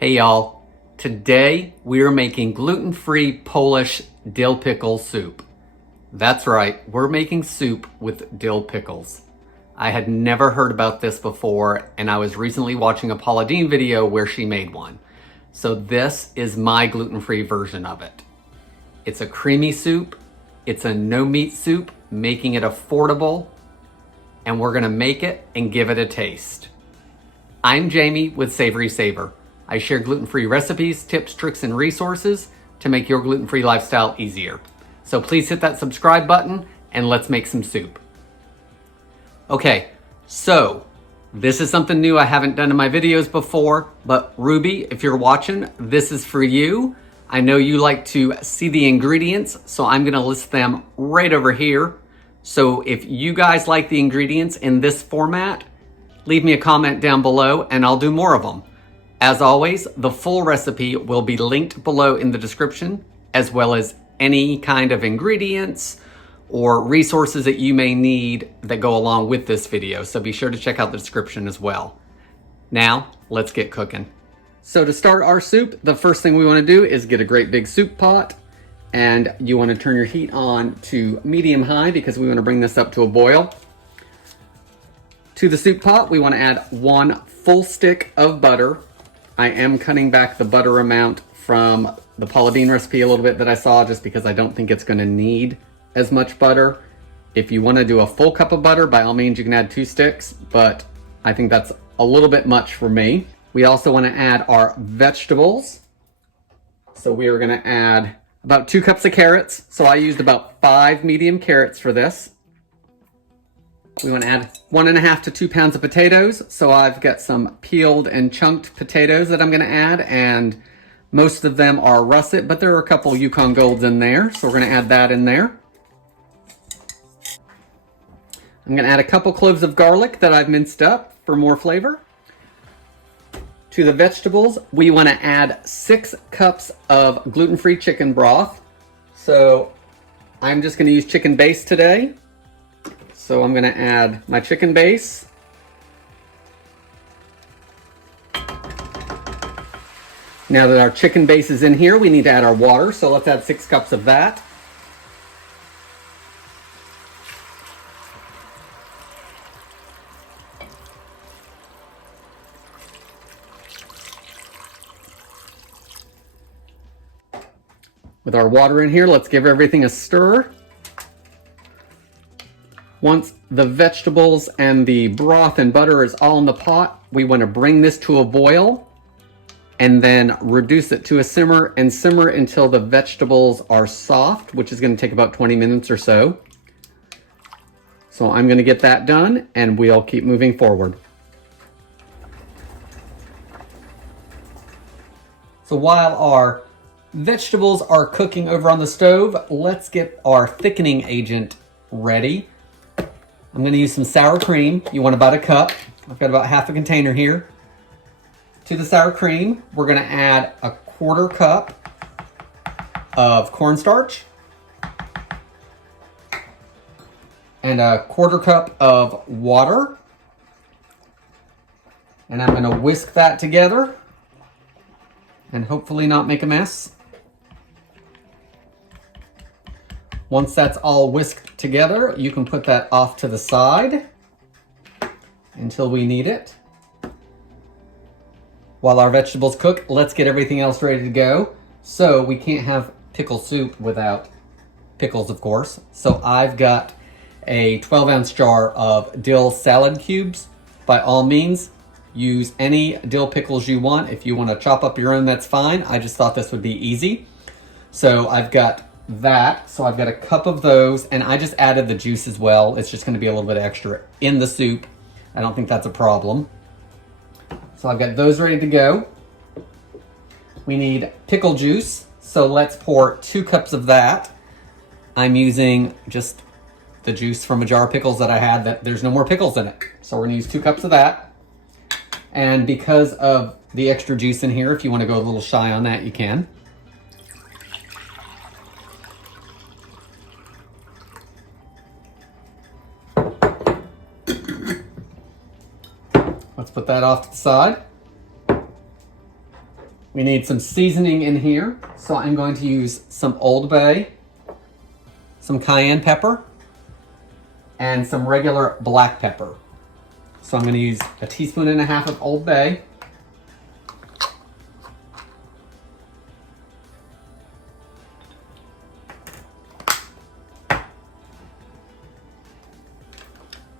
Hey y'all, today we are making gluten-free Polish dill pickle soup. That's right, we're making soup with dill pickles. I had never heard about this before, and I was recently watching a Paula Deen video where she made one. So this is my gluten-free version of it. It's a creamy soup, it's a no-meat soup, making it affordable, and we're gonna make it and give it a taste. I'm Jamie with SavorySaver. I share gluten-free recipes, tips, tricks, and resources to make your gluten-free lifestyle easier. So please hit that subscribe button and let's make some soup. Okay, so this is something new I haven't done in my videos before, but Ruby, if you're watching, this is for you. I know you like to see the ingredients, so I'm gonna list them right over here. So if you guys like the ingredients in this format, leave me a comment down below and I'll do more of them. As always, the full recipe will be linked below in the description, as well as any kind of ingredients or resources that you may need that go along with this video. So be sure to check out the description as well. Now, let's get cooking. So to start our soup, the first thing we want to do is get a great big soup pot, and you want to turn your heat on to medium high because we want to bring this up to a boil. To the soup pot, we want to add 1 full stick of butter. I am cutting back the butter amount from the Paula Deen recipe a little bit that I saw, just because I don't think it's going to need as much butter. If you want to do a full cup of butter, by all means you can add 2 sticks, but I think that's a little bit much for me. We also want to add our vegetables. So we are going to add about 2 cups of carrots. So I used about 5 medium carrots for this. We want to add 1.5 to 2 pounds of potatoes. So I've got some peeled and chunked potatoes that I'm going to add, and most of them are russet, but there are a couple Yukon Golds in there. So we're going to add that in there. I'm going to add a couple cloves of garlic that I've minced up for more flavor. To the vegetables, we want to add 6 cups of gluten-free chicken broth. So I'm just going to use chicken base today. So I'm going to add my chicken base. Now that our chicken base is in here, we need to add our water. So let's add 6 cups of that. With our water in here, let's give everything a stir. Once the vegetables and the broth and butter is all in the pot, we want to bring this to a boil and then reduce it to a simmer and simmer until the vegetables are soft, which is going to take about 20 minutes or so. So I'm going to get that done and we'll keep moving forward. So while our vegetables are cooking over on the stove, let's get our thickening agent ready. I'm going to use some sour cream. You want about a cup. I've got about half a container here. To the sour cream, we're going to add a 1/4 cup of cornstarch and a 1/4 cup of water. And I'm going to whisk that together and hopefully not make a mess. Once that's all whisked together, you can put that off to the side until we need it. While our vegetables cook, let's get everything else ready to go. So we can't have pickle soup without pickles, of course. So I've got a 12-ounce jar of dill salad cubes. By all means, use any dill pickles you want. If you want to chop up your own, that's fine. I just thought this would be easy. So I've got that. So I've got a cup of those, and I just added the juice as well. It's just going to be a little bit extra in the soup. I don't think that's a problem. So I've got those ready to go. We need pickle juice. So let's pour 2 cups of that. I'm using just the juice from a jar of pickles that I had, that there's no more pickles in it. So we're going to use 2 cups of that. And because of the extra juice in here, if you want to go a little shy on that, you can. Let's put that off to the side. We need some seasoning in here. So I'm going to use some Old Bay, some cayenne pepper, and some regular black pepper. So I'm going to use 1.5 teaspoons of Old Bay. I'm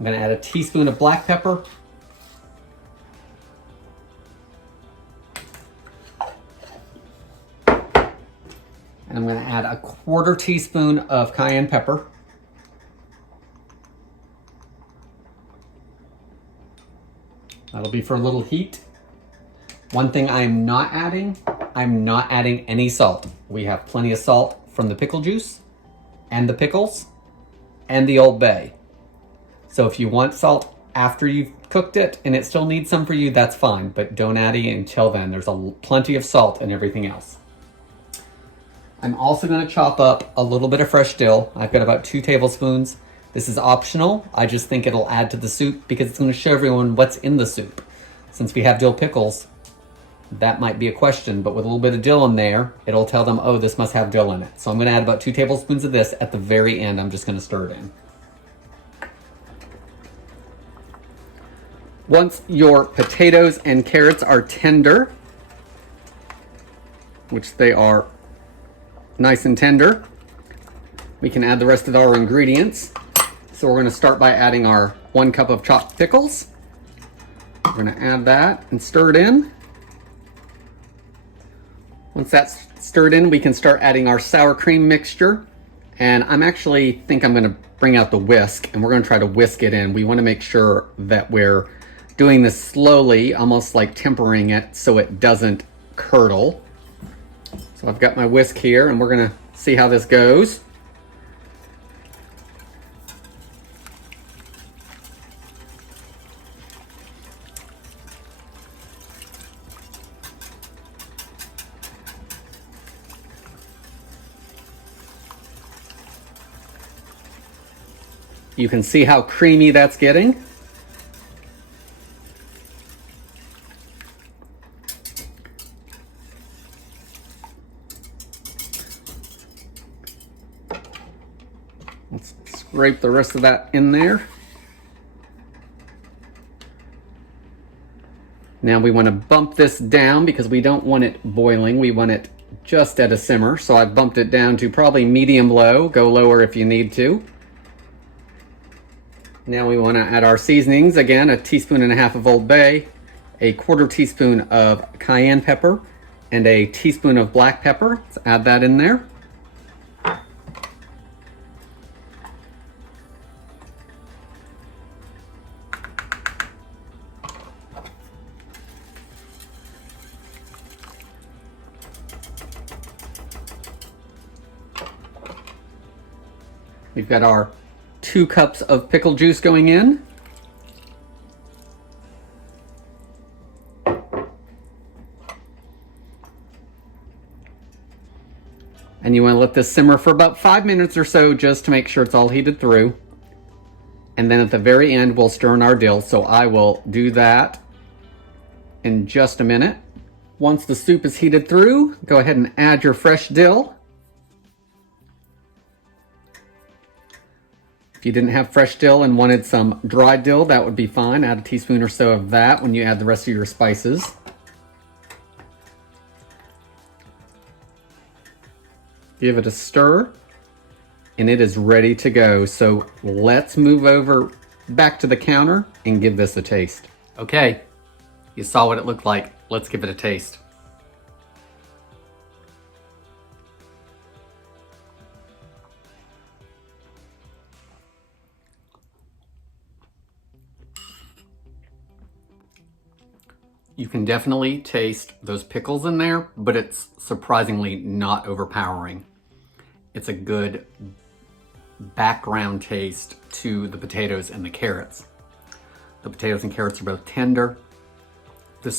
going to add 1 teaspoon of black pepper. And I'm going to add 1/4 teaspoon of cayenne pepper. That'll be for a little heat. One thing I'm not adding any salt. We have plenty of salt from the pickle juice and the pickles and the Old Bay. So if you want salt after you've cooked it and it still needs some for you, that's fine, but don't add it until then. There's plenty of salt and everything else. I'm also going to chop up a little bit of fresh dill. I've got about 2 tablespoons. This is optional. I just think it'll add to the soup because it's going to show everyone what's in the soup. Since we have dill pickles, that might be a question, but with a little bit of dill in there, it'll tell them, oh, this must have dill in it. So I'm going to add about 2 tablespoons of this at the very end. I'm just going to stir it in. Once your potatoes and carrots are tender, which they are nice and tender, we can add the rest of our ingredients. So we're going to start by adding our 1 cup of chopped pickles. We're going to add that and stir it in. Once that's stirred in, we can start adding our sour cream mixture. And I'm going to bring out the whisk and we're going to try to whisk it in. We want to make sure that we're doing this slowly, almost like tempering it so it doesn't curdle. So I've got my whisk here and we're going to see how this goes. You can see how creamy that's getting. Let's scrape the rest of that in there. Now we want to bump this down because we don't want it boiling. We want it just at a simmer. So I've bumped it down to probably medium low. Go lower if you need to. Now we want to add our seasonings. Again, 1.5 teaspoons of Old Bay, 1/4 teaspoon of cayenne pepper, and 1 teaspoon of black pepper. Let's add that in there. We've got our 2 cups of pickle juice going in. And you want to let this simmer for about 5 minutes or so just to make sure it's all heated through. And then at the very end, we'll stir in our dill. So I will do that in just a minute. Once the soup is heated through, go ahead and add your fresh dill. If you didn't have fresh dill and wanted some dried dill, that would be fine. Add 1 teaspoon or so of that when you add the rest of your spices. Give it a stir, and it is ready to go. So let's move over back to the counter and give this a taste. Okay, you saw what it looked like. Let's give it a taste. You can definitely taste those pickles in there, but it's surprisingly not overpowering. It's a good background taste to the potatoes and the carrots. The potatoes and carrots are both tender. The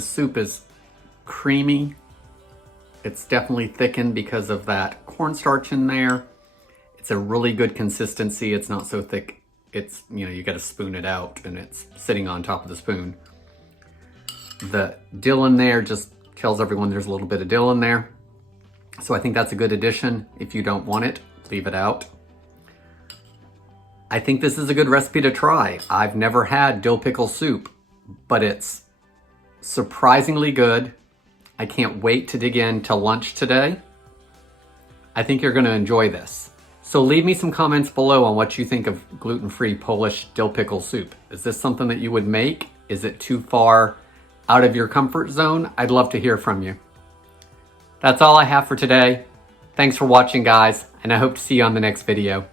soup is creamy. It's definitely thickened because of that cornstarch in there. It's a really good consistency. It's not so thick. It's, you got to spoon it out and it's sitting on top of the spoon. The dill in there just Tells everyone there's a little bit of dill in there. So I think that's a good addition. If you don't want it, leave it out. I think this is a good recipe to try. I've never had dill pickle soup, but it's surprisingly good. I can't wait to dig into lunch today. I think you're gonna enjoy this. So leave me some comments below on what you think of gluten-free Polish dill pickle soup. Is this something that you would make? Is it too far out of your comfort zone? I'd love to hear from you. That's all I have for today. Thanks for watching, guys, and I hope to see you on the next video.